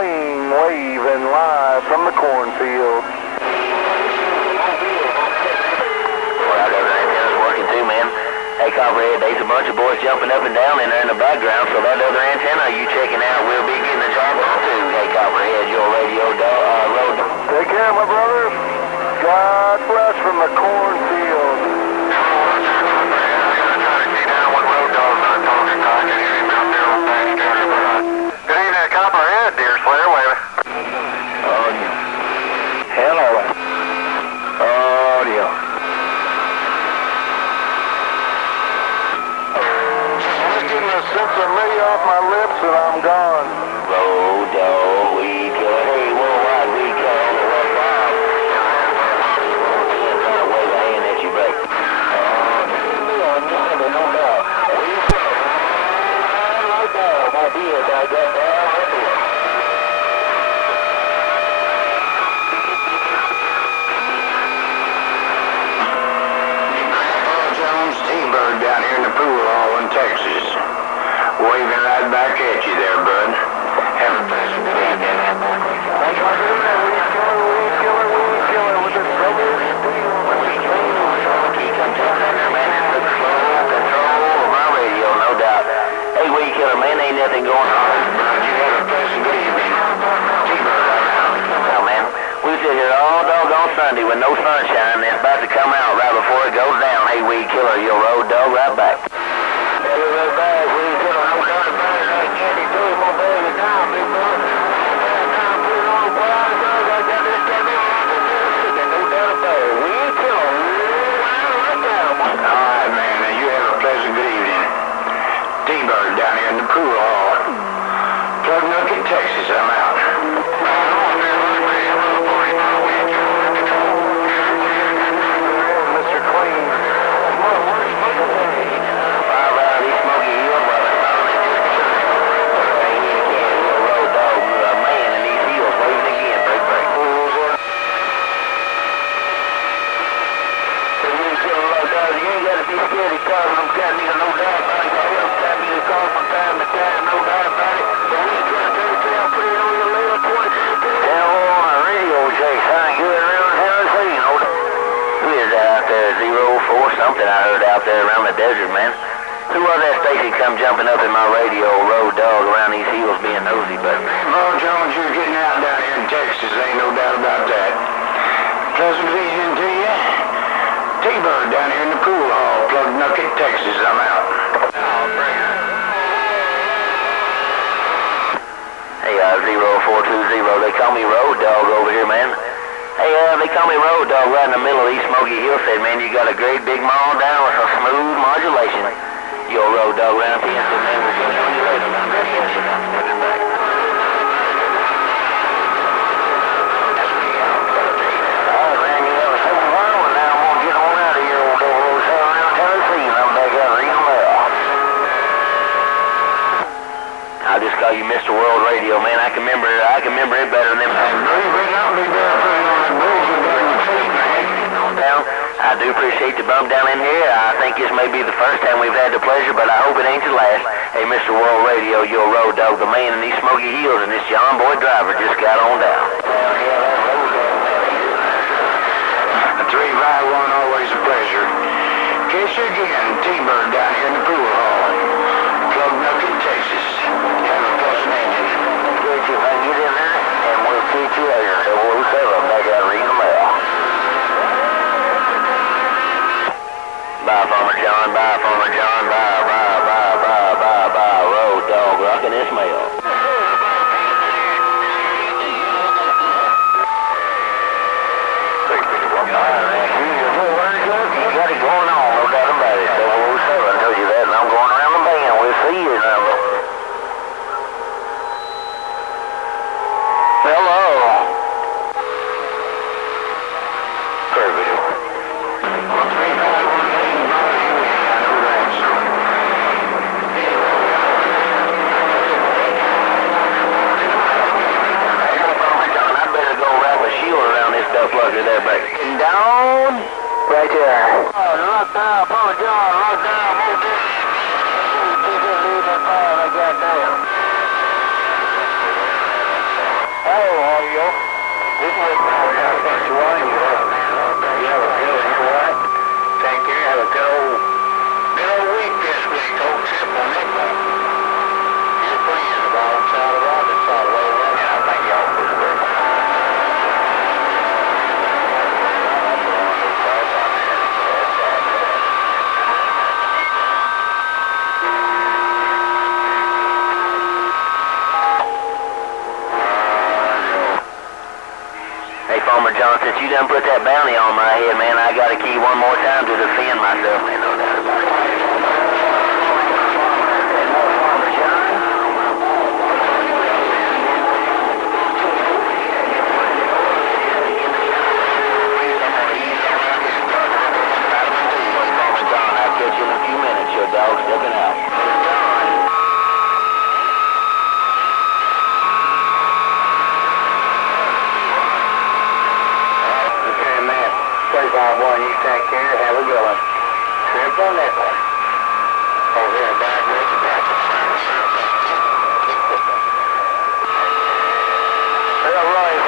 Clean waving live from the cornfield. Hey, Copperhead, there's a bunch of boys jumping up and down in there in the background, so that other antenna you checking out will be getting the job on too. Hey, Copperhead, your radio road. Take care, my brothers. God bless from the cornfield. Good evening, Copperhead, dear Slayer. Audio. Hello. Audio. Sense of me off my lips and I'm gone. Road dog, weed killer. Hey, worldwide weed killer on the West Bob. Trying to wave a hand at you, break. No doubt. Weed killer. No doubt. My dear, I got that. Jones, T-Bird down here in the pool hall in Texas. Waving right back at you there, bud. Have a pleasant day. Weed killer with the trouble. Control of my radio, no doubt. Hey, weed killer, man, ain't nothing going on. You have a pleasant evening. T-Bird around. Now, man, we sit here all doggone Sunday with no sunshine, and it's about to come out right before it goes down. Hey, weed killer, your road dog, right back. T-Bird down here in the pool hall. Plug Nucket, Texas, I'm out. Mr. Clean. Five out of these Smoky Hills, brother. Road dog, a man in these hills waving again, break. You ain't got to be scared of calling them cat nigga, no doubt about it. Call from time to time, no doubt about it. But we can't put it on your little 22. Hell on a radio, Jay. Sound good around Tennessee, you know. Who is that out there? 04 something I heard out there around the desert, man. Who was that station come jumping up in my radio, road dog, around these hills being nosy, but... Paul Jones, you're getting out down here in Texas, ain't no doubt about that. Pleasant evening to you. T-Bird down here in the pool hall, Plug Nucket, Texas, I'm out. Hey, 0420, they call me Road Dog over here, man. Hey, they call me Road Dog right in the middle of East Smoky Hill. Said, man, you got a great big maul down with some smooth modulation. Your Road Dog around here, so man, we'll get on you later. I'm ready to get back. All right, man, you have a 7-1, now I'm going to get on out of here, old dog. Around Tennessee, and I'm back out reading mail. I'll just call you Mr. World Radio, man. I can remember it better than them. I do appreciate the bump down in here. I think this may be the first time we've had the pleasure, but I hope it ain't the last. Hey, Mr. World Radio, your road dog, the man in these Smoky Hills, and this John Boy driver just got on down. 351, always a pleasure. Kiss you again, T-Bird down here in the pool hall. Plug Nucket, Texas. Have a pleasant evening. Good, you can get in there, and we'll see you later. 007, back out reading the mail. Bye, Farmer John. Bye, Farmer John. Bye. Road dog rocking this mail. You got it going on, no doubt about it. 007 told you that, and I'm going around the band. We'll see you now. Hello. Plugger there, baby. Down. Right there. Lock down, Papa John, lock down. Leave that fire like that down. Take care. Have a good old week this week. Old trip on that one. You're playing the ball inside of Arkansas. Yeah, I think y'all pretty good. Hey, Farmer John, since you done put that bounty on my head, man, I got a key one more time to defend myself, man, no doubt about it. Farmer John? Farmer John, I'll catch you in a few minutes. Your dog's stepping out. One, you take care, have a good one. Trip on that one. Over here, back with you, back to front. Well, right,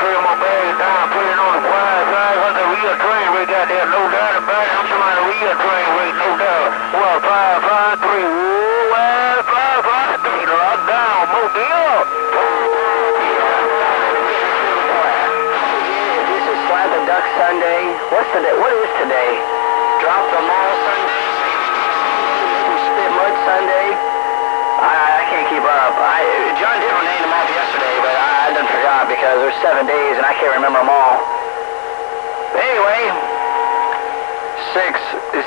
three more bags down, put it on the quiet side, on the real train we got there, no doubt about it. I'm talking about a real train rate, no doubt. Well, 553, well, 553, lock down, Mobile. Duck Sunday. What's today? What is today? Drop the Mall Sunday? Spit Mud Sunday? I can't keep up. John Denver named them off yesterday, but I done forgot because there's 7 days and I can't remember them all. But anyway, 609.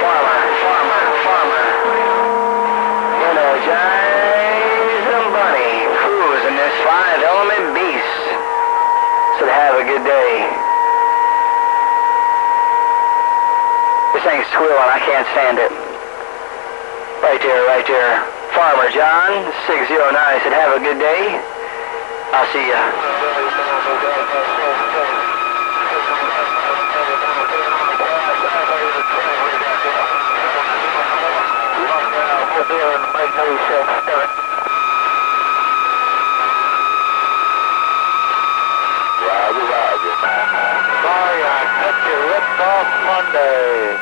Farmer. Energize them bunny. Cruising this 5-element beast. Said have a good day. This thing's squealing, I can't stand it. Right there. Farmer John, 609, said have a good day. I'll see ya. Roger. Sorry, I cut you ripped off Monday.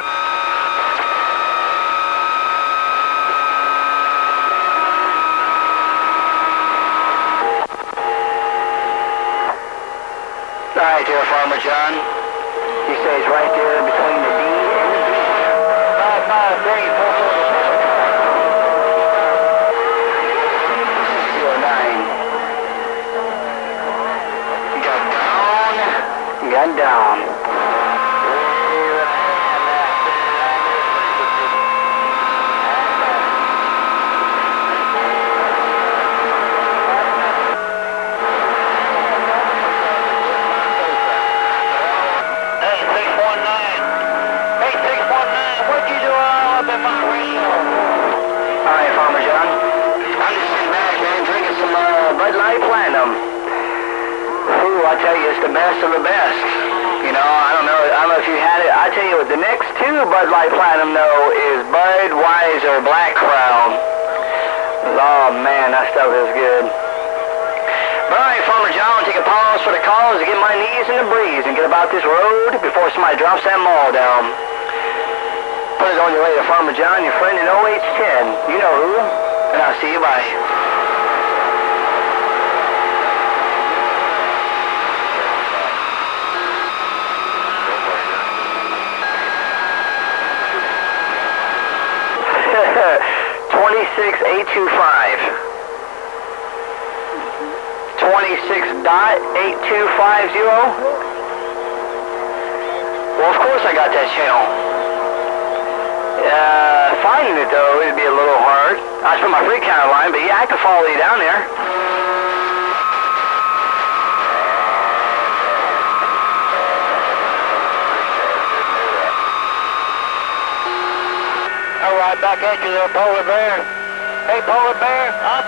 Right there, Farmer John. He stays right there between the D and the B. 609. Gun down. I tell you, it's the best of the best. You know, I don't know if you had it. I tell you what, the next two Bud Light Platinum, though, is Budweiser Black Crown. Oh, man, that stuff is good. All right, Farmer John, take a pause for the calls to get my knees in the breeze and get about this road before somebody drops that mall down. Put it on your way to Farmer John, your friend in OH10. You know who. And I'll see you. Bye. 26825. 26.8250. Well, of course I got that channel. Finding it, though, it'd be a little hard. I put my free counter line, but yeah, I could follow you down there. All right, back at you there, Polar Bear. Hey, Polar Bear, I'm